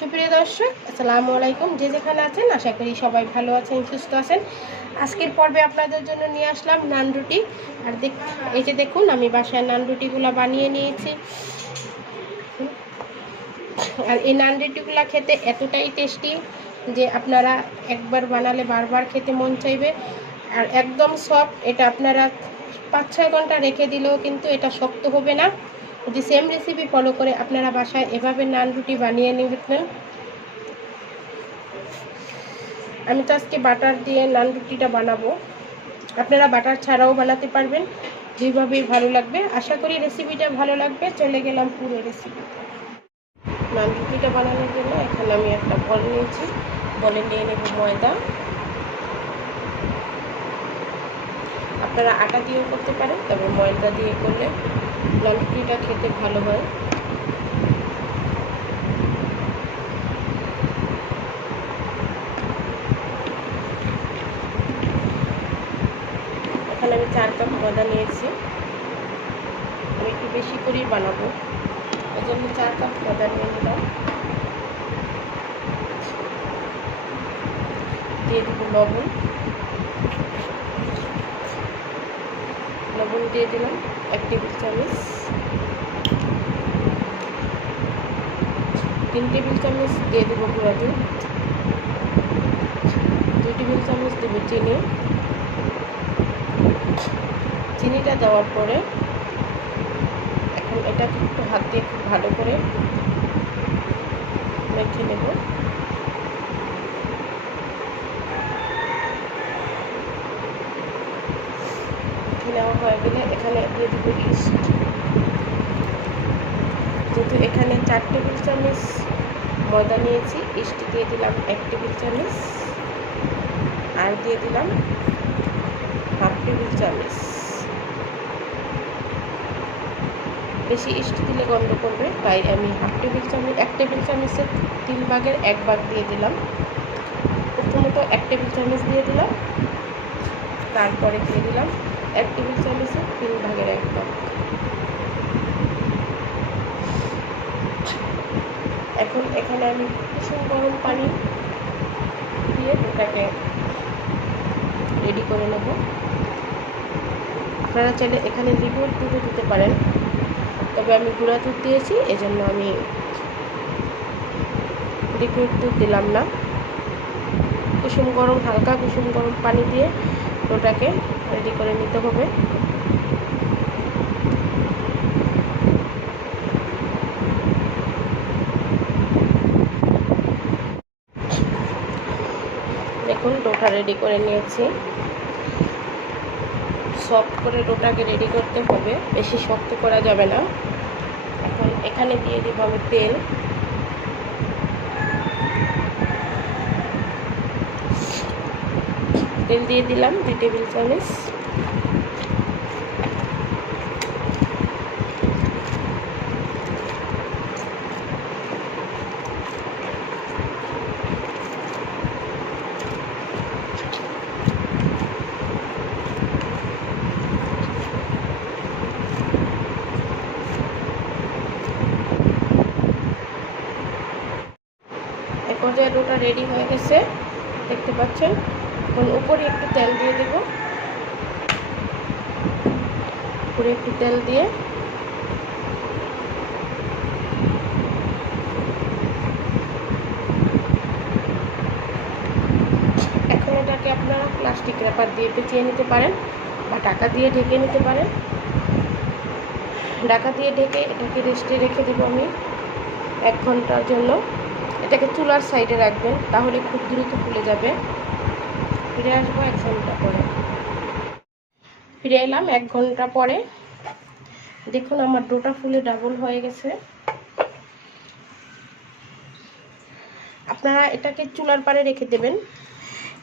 সুপ্রিয় দর্শক, আসসালামু আলাইকুম। যে যেখানে আছেন আশা করি সবাই ভালো আছেন, সুস্থ আছেন। আজকের পর্বে আপনাদের জন্য নিয়ে আসলাম নান রুটি। আর এই যে দেখুন, আমি বাসায় নান রুটিগুলো বানিয়ে নিয়েছি। আর এই নান রুটিগুলো খেতে এতটাই টেস্টি যে আপনারা একবার বানালে বারবার খেতে মন চাইবে। আর একদম সফট, এটা আপনারা 5-6 ঘন্টা রেখে দিলেও কিন্তু এটা শক্ত হবে না। যদি সেম রেসিপি ফলো করে আপনারা বাসায় এভাবে নান রুটি বানিয়ে নেবেন। আমি তো আজকে বাটার দিয়ে নান রুটিটা বানাবো, আপনারা বাটার ছাড়াও বানাতে পারবেন, যেভাবেই ভালো লাগবে। আশা করি রেসিপিটা ভালো লাগবে। চলে গেলাম পুরো রেসিপি। নান রুটিটা বানানোর জন্য এখানে আমি একটা বল নিয়েছি, বলে নিয়ে নেব ময়দা। আপনারা আটা দিয়েও করতে পারেন, তবে ময়দা দিয়ে করলে নান রুটিটা খেতে ভালো হয়। এখানে আমি 4 কাপ ময়দা নিয়েছি। আমি একটু বেশি করেই বানাবো, এই জন্য 4 কাপ ময়দা নিয়ে নিলাম। দিয়ে দেবো লবণ, লবণ দিয়ে দিলাম 1 টেবিল চামচ। 3 টেবিল চামচ দিয়ে দেবো গুঁড়া দুধ, 2 টেবিল চামচ দেবো চিনি। চিনিটা দেওয়ার পরে এখন এটাকে একটু হাত দিয়ে খুব ভালো করে মেখে নেব। মেখে নেওয়া হয়ে গেলে এখানে দিয়ে দেবো ইস্ট। যেহেতু এখানে 4 টেবিল চামচ ময়দা নিয়েছি, ইস্ট দিয়ে দিলাম 1 টেবিল চামচ, আর দিয়ে দিলাম হাফ টেবিল চামচ। বেশি ইস্ট দিলে গন্ধ করবে, তাই আমি হাফ টেবিল চামচ, 1 টেবিল চামচের 3 ভাগের 1 ভাগ দিয়ে দিলাম। প্রথমত 1 টেবিল চামচ দিয়ে দিলাম, তারপরে দিয়ে দিলাম 1 টেবিল চামচের 3 ভাগের 1 ভাগ। এখন এখানে আমি কুসুম গরম পানি দিয়ে ওটাকে রেডি করে নেব। আপনারা চাইলে এখানে লিকুইড দুধও দিতে পারেন, তবে আমি গুঁড়া দুধ দিয়েছি, এজন্য আমি লিকুইড দুধ দিলাম না। কুসুম গরম, হালকা কুসুম গরম পানি দিয়ে ওটাকে রেডি করে নিতে হবে। দেখুন, ডোটা রেডি করে নিয়েছি। সফট করে ডোটাকে রেডি করতে হবে, বেশি শক্ত করা যাবে না। এখন এখানে দিয়ে দিব আমি তেল। তেল দিয়ে দিলাম 2 টেবিল চামচ। এক পর্যায়ে ডোটা রেডি হয়ে গেছে, দেখতে পাচ্ছেন। এখন উপরে একটু তেল দিয়ে দেব। উপরে একটু তেল দিয়ে এখন এটাকে আপনারা প্লাস্টিক র্যাপার দিয়ে পেঁচিয়ে নিতে পারেন বা ঢাকা দিয়ে ঢেকে নিতে পারেন। ঢাকা দিয়ে ঢেকে এটাকে রেস্টে রেখে দেবো আমি 1 ঘন্টার জন্য। এটাকে চুলার সাইডে রাখবেন, তাহলে খুব দ্রুত ফুলে যাবে। ফিরে আসবো 1 ঘন্টা পরে। ফিরে এলাম 1 ঘন্টা পরে। দেখুন, আমার ডোটা ফুলে ডাবল হয়ে গেছে। আপনারা এটাকে চুলার পাড়ে রেখে দেবেন।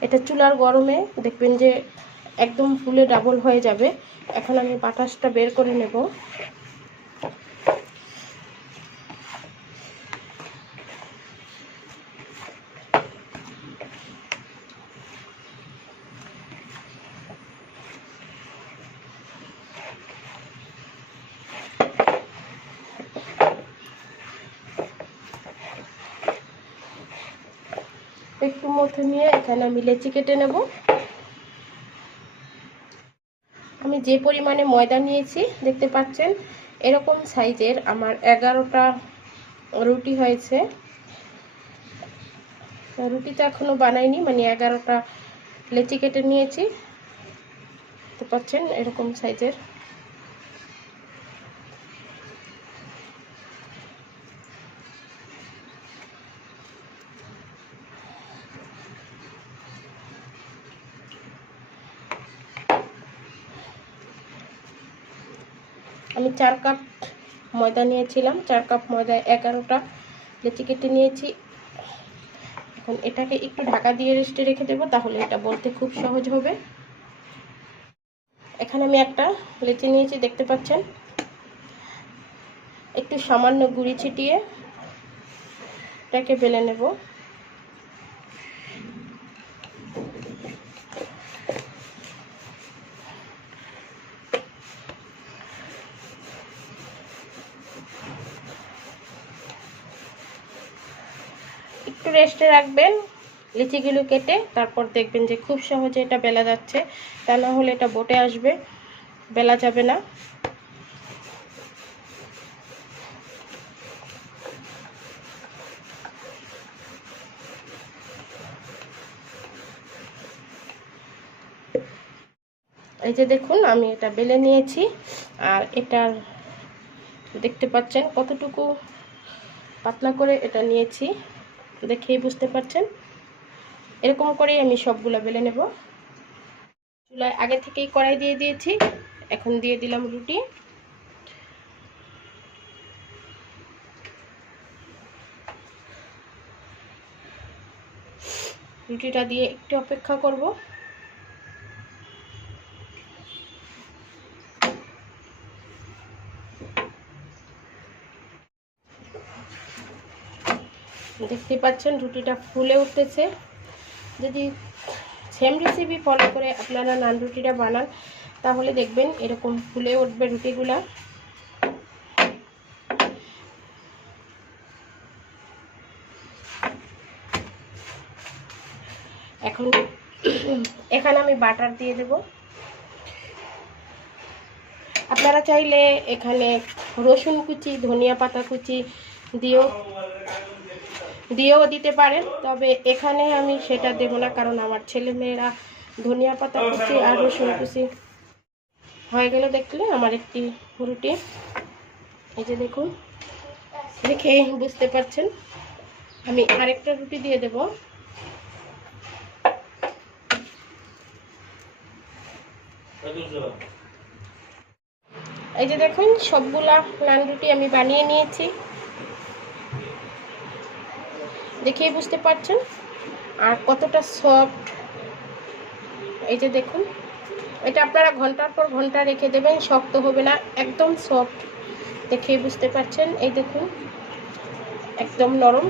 এটা চুলার গরমে দেখবেন যে একদম ফুলে ডাবল হয়ে যাবে। এখন আমি বাতাসটা বের করে নেব। একটু মথে নিয়ে এখানে আমি লেচি কেটে নেব। আমি যে পরিমাণে ময়দা নিয়েছি দেখতে পাচ্ছেন, এরকম সাইজের আমার 11টা রুটি হয়েছে। রুটিটা এখনো বানাইনি, মানে 11টা লেচি কেটে নিয়েছি, দেখতে পাচ্ছেন এরকম সাইজের। আমি 4 কাপ ময়দা নিয়েছিলাম, 4 কাপ ময়দায় 11টা লেচি কেটে নিয়েছি। এখন এটাকে একটু ঢাকা দিয়ে রেস্টে রেখে দেবো, তাহলে এটা বলতে খুব সহজ হবে। এখানে আমি একটা লেচি নিয়েছি দেখতে পাচ্ছেন, একটু সামান্য গুঁড়ি ছিটিয়ে এটাকে বেলে নেব। একটু রেস্টে রাখবেন লিচিগুলো কেটে, তারপর দেখবেন যে খুব সহজে এটা বেলা যাচ্ছে। তা না হলে এটা বটে আসবে, বেলা যাবে না। এই যে দেখুন আমি এটা বেলে নিয়েছি, আর এটার দেখতে পাচ্ছেন কতটুকু পাতলা করে এটা নিয়েছি, দেখেই বুঝতে পারছেন। এরকম করেই আমি সবগুলো বেলে নেব। চুলায় আগে থেকেই কড়াই দিয়ে দিয়েছি, এখন দিয়ে দিলাম রুটি। রুটিটা দিয়ে একটু অপেক্ষা করব। দেখতে পাচ্ছেন রুটিটা ফুলে উঠতেছে। যদি সেম রেসিপি ফলো করে আপনারা নান রুটিটা বানান, তাহলে দেখবেন এরকম ফুলে উঠবে রুটিগুলা। এখন এখানে আমি বাটার দিয়ে দেব। আপনারা চাইলে এখানে রসুন কুচি, ধনিয়া পাতা কুচি দিয়েও দিতে পারেন, তবে এখানে আমি সেটা দেব না, কারণ আমার ছেলেমেয়েরা ধনিয়া পাতা কুচি আর রসুন কুচি। হয়ে গেল দেখলে আমার একটি রুটি। এই যে দেখুন, দেখে বুঝতে পারছেন। আমি আরেকটা রুটি দিয়ে দেব। এই যে দেখুন সবগুলা নান রুটি আমি বানিয়ে নিয়েছি, দেখেই বুঝতে পারছেন আর কতটা সফট। এই যে দেখুন, এটা আপনারা ঘন্টার পর ঘন্টা রেখে দেবেন, শক্ত হবে না, একদম সফট, দেখেই বুঝতে পারছেন। এই দেখুন একদম নরম।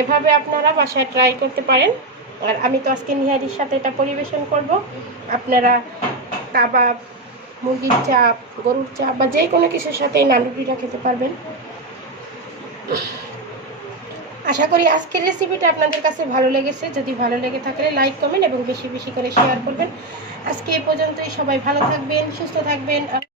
এভাবে আপনারা বাসায় ট্রাই করতে পারেন। আর আমি তো আজকে নিহারির সাথে এটা পরিবেশন করব। আপনারা কাবাব, মুরগির চাপ, গরুর চাপ বা যে কোনো কিছুর সাথে এই নান রুটিটা খেতে পারবেন। আশা করি আজকের রেসিপিটা আপনাদের কাছে ভালো লেগেছে। যদি ভালো লেগে থাকলে লাইক, কমেন্ট এবং বেশি বেশি করে শেয়ার করবেন। আজকে এ পর্যন্তই। সবাই ভালো থাকবেন, সুস্থ থাকবেন।